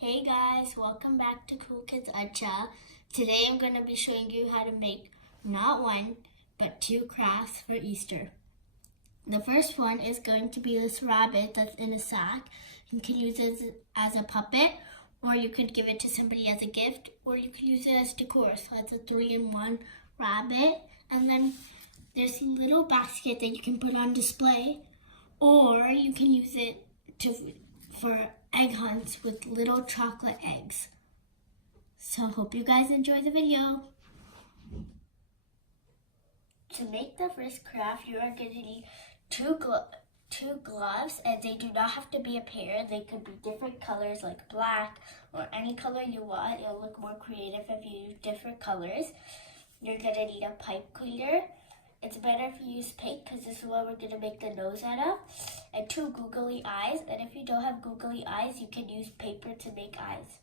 Hey guys, welcome back to Cool Kids Acha. Today I'm going to be showing you how to make not one, but two crafts for Easter. The first one is going to be this rabbit that's in a sack. You can use it as a puppet, or you could give it to somebody as a gift, or you could use it as decor. So it's a 3-in-1 rabbit. And then there's a little basket that you can put on display, or you can use it for egg hunts with little chocolate eggs. So hope you guys enjoy the video. To make the first craft, you are going to need two gloves, and they do not have to be a pair. They could be different colors like black or any color you want. It'll look more creative if you use different colors. You're going to need a pipe cleaner. It's better if you use pink because this is what we're going to make the nose out of. And two googly eyes. And if you don't have googly eyes, you can use paper to make eyes.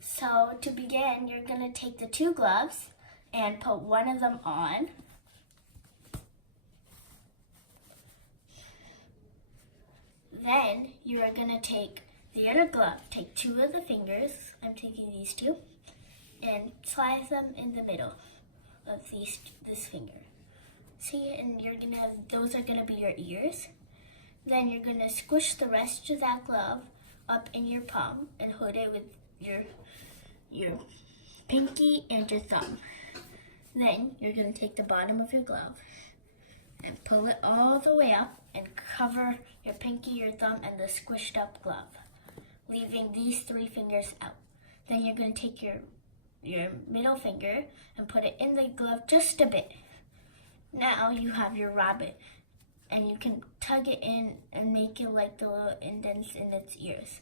So to begin, you're going to take the two gloves and put one of them on. Then you are going to take the other glove. Take two of the fingers. I'm taking these two. And slide them in the middle of this finger. See, and you're gonna have, those are gonna be your ears. Then you're gonna squish the rest of that glove up in your palm and hold it with your pinky and your thumb. Then you're gonna take the bottom of your glove and pull it all the way up and cover your pinky, your thumb, and the squished up glove, leaving these three fingers out. Then you're gonna take your middle finger and put it in the glove just a bit. Now you have your rabbit, and you can tug it in and make it like the little indents in its ears.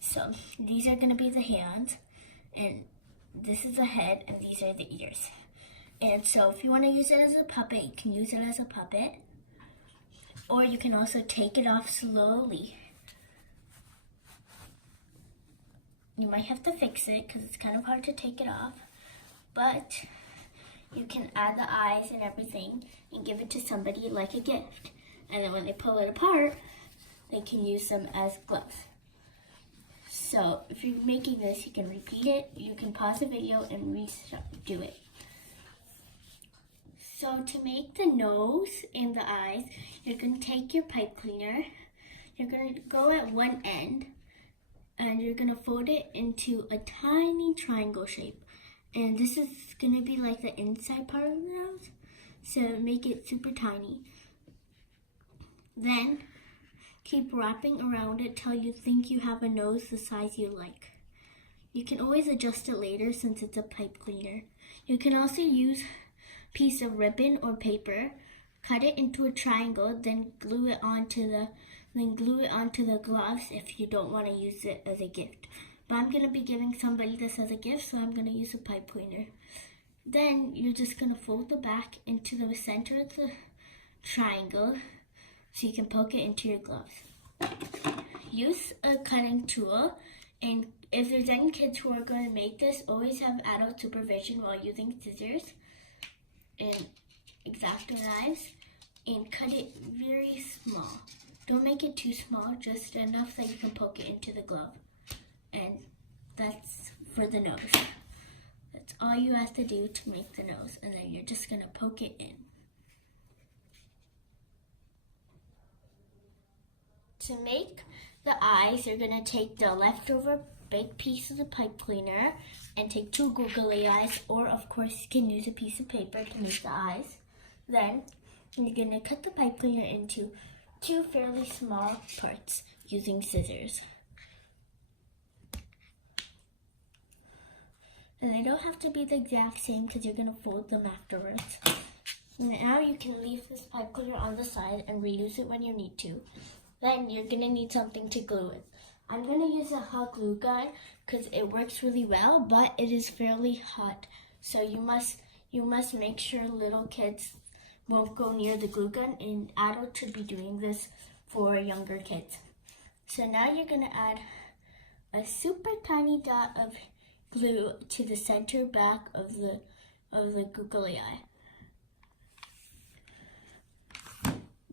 So these are going to be the hands, and this is the head, and these are the ears. And so if you want to use it as a puppet, you can use it as a puppet, or you can also take it off slowly. You might have to fix it because it's kind of hard to take it off, but you can add the eyes and everything and give it to somebody like a gift. And then when they pull it apart, they can use them as gloves. So if you're making this, you can repeat it, you can pause the video and redo it. So to make the nose and the eyes, you're going to take your pipe cleaner, you're going to go at one end, and you're going to fold it into a tiny triangle shape. And this is going to be like the inside part of the nose. So make it super tiny. Then keep wrapping around it till you think you have a nose the size you like. You can always adjust it later since it's a pipe cleaner. You can also use a piece of ribbon or paper, cut it into a triangle, then glue it onto the gloves if you don't want to use it as a gift. But I'm going to be giving somebody this as a gift, so I'm going to use a pipe cleaner. Then you're just going to fold the back into the center of the triangle so you can poke it into your gloves. Use a cutting tool, and if there's any kids who are going to make this, always have adult supervision while using scissors and X-Acto knives, and cut it very small. Don't make it too small, just enough that you can poke it into the glove. And that's for the nose. That's all you have to do to make the nose. And then you're just going to poke it in. To make the eyes, you're going to take the leftover big piece of the pipe cleaner and take two googly eyes, or of course you can use a piece of paper to make the eyes. Then you're going to cut the pipe cleaner into two fairly small parts using scissors. And they don't have to be the exact same because you're going to fold them afterwards. Now you can leave this pipe cleaner on the side and reuse it when you need to. Then you're going to need something to glue it. I'm going to use a hot glue gun because it works really well, but it is fairly hot. So you must make sure little kids won't go near the glue gun, and adults should be doing this for younger kids. So now you're going to add a super tiny dot of glue to the center back of the googly eye.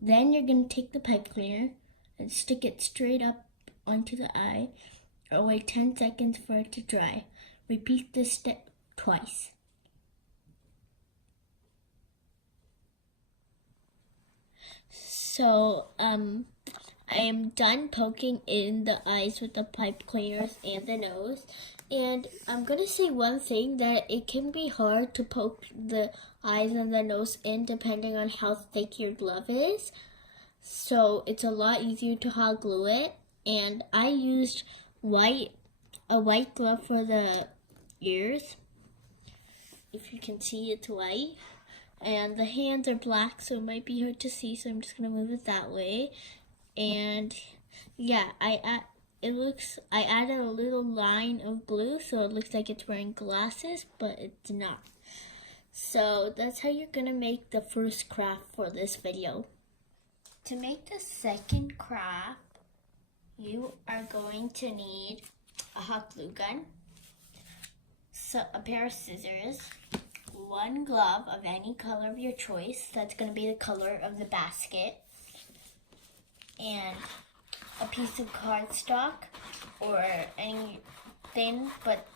Then you're going to take the pipe cleaner and stick it straight up onto the eye, or wait 10 seconds for it to dry. Repeat this step twice. So, I am done poking in the eyes with the pipe cleaners and the nose. And I'm going to say one thing, that it can be hard to poke the eyes and the nose in depending on how thick your glove is. So it's a lot easier to hot glue it. And I used a white glove for the ears. If you can see, it's white. And the hands are black, so it might be hard to see, so I'm just going to move it that way. And yeah, I added a little line of glue, so it looks like it's wearing glasses, but it's not. So that's how you're going to make the first craft for this video. To make the second craft, you are going to need a hot glue gun, so a pair of scissors, one glove of any color of your choice. That's going to be the color of the basket. And a piece of cardstock or any thin but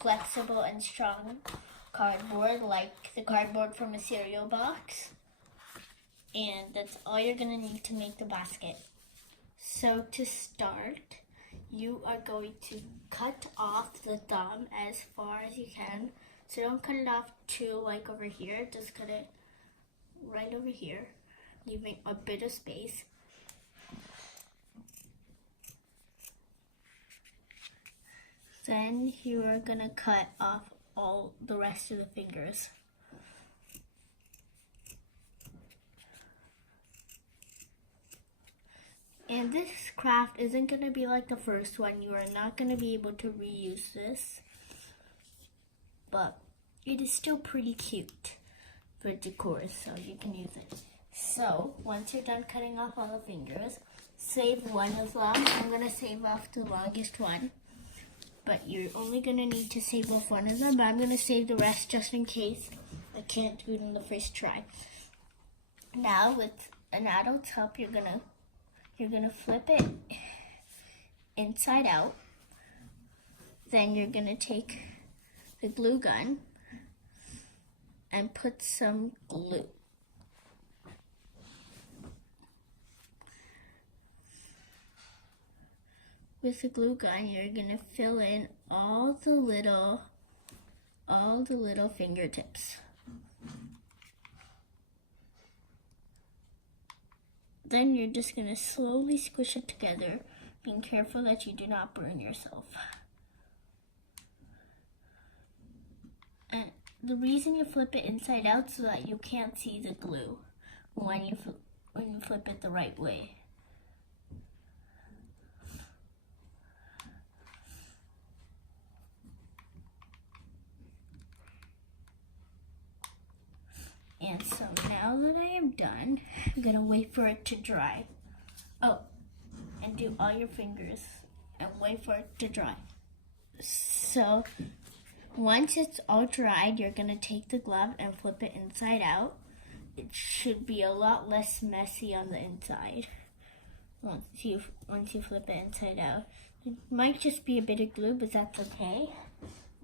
flexible and strong cardboard, like the cardboard from a cereal box. And that's all you're going to need to make the basket. So to start, you are going to cut off the thumb as far as you can. So don't cut it off too like over here, just cut it right over here, leaving a bit of space. Then you are gonna cut off all the rest of the fingers. And this craft isn't gonna be like the first one. You are not gonna be able to reuse this, but it is still pretty cute for decor, so you can use it. So once you're done cutting off all the fingers, save one as long. I'm gonna save off the longest one. But you're only going to need to save off one of them, but I'm going to save the rest just in case I can't do it on the first try. Now, with an adult's help, you're gonna flip it inside out. Then you're going to take the glue gun and put some glue. With the glue gun, you're gonna fill in all the little fingertips. Then you're just gonna slowly squish it together, being careful that you do not burn yourself. And the reason you flip it inside out so that you can't see the glue when you flip it the right way. And so now that I am done, I'm gonna wait for it to dry. Oh, and do all your fingers and wait for it to dry. So once it's all dried, you're gonna take the glove and flip it inside out. It should be a lot less messy on the inside once you flip it inside out. It might just be a bit of glue, but that's okay.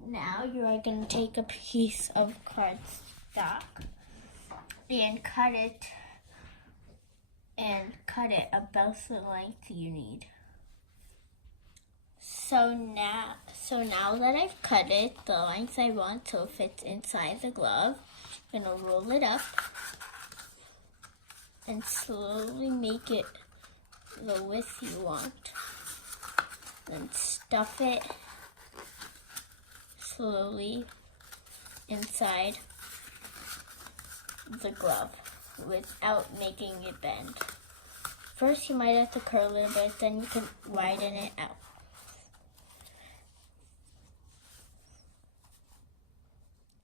Now you are gonna take a piece of cardstock and cut it about the length you need. So now that I've cut it the length I want so it fits inside the glove, I'm gonna roll it up and slowly make it the width you want. Then stuff it slowly inside the glove without making it bend. First you might have to curl it a bit, then you can widen it out.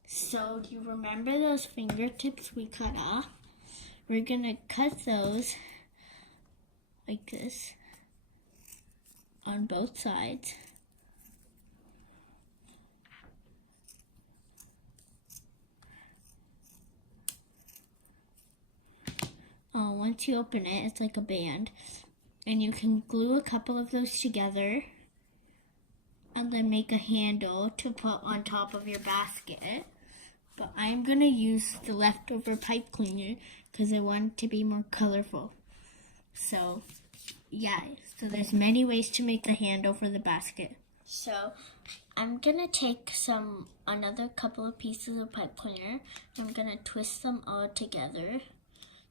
So do you remember those fingertips we cut off? We're gonna cut those like this on both sides. Once you open it, it's like a band. And you can glue a couple of those together and then make a handle to put on top of your basket. But I'm going to use the leftover pipe cleaner because I want it to be more colorful. So, yeah, so there's many ways to make the handle for the basket. So, I'm going to take another couple of pieces of pipe cleaner. I'm going to twist them all together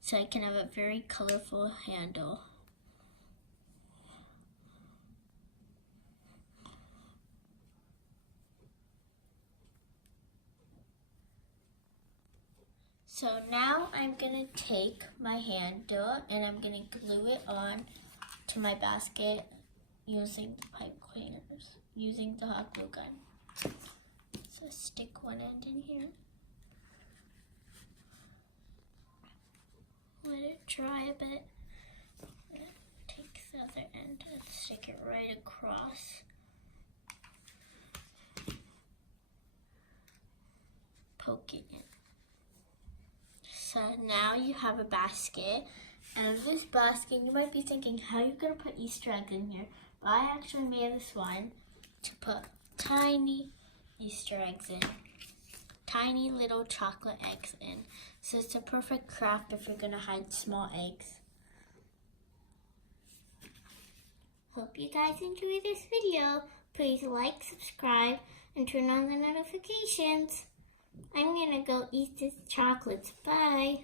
so I can have a very colorful handle. So now I'm going to take my handle and I'm going to glue it on to my basket using the pipe cleaners, using the hot glue gun. So stick one end in here. Let it dry a bit. Take the other end and stick it right across. Poke it in. So now you have a basket, and this basket, you might be thinking, how are you going to put Easter eggs in here? But I actually made this one to put tiny Easter eggs in, tiny little chocolate eggs in. So it's a perfect craft if you're going to hide small eggs. Hope you guys enjoyed this video. Please like, subscribe, and turn on the notifications. I'm gonna go eat this chocolates. Bye.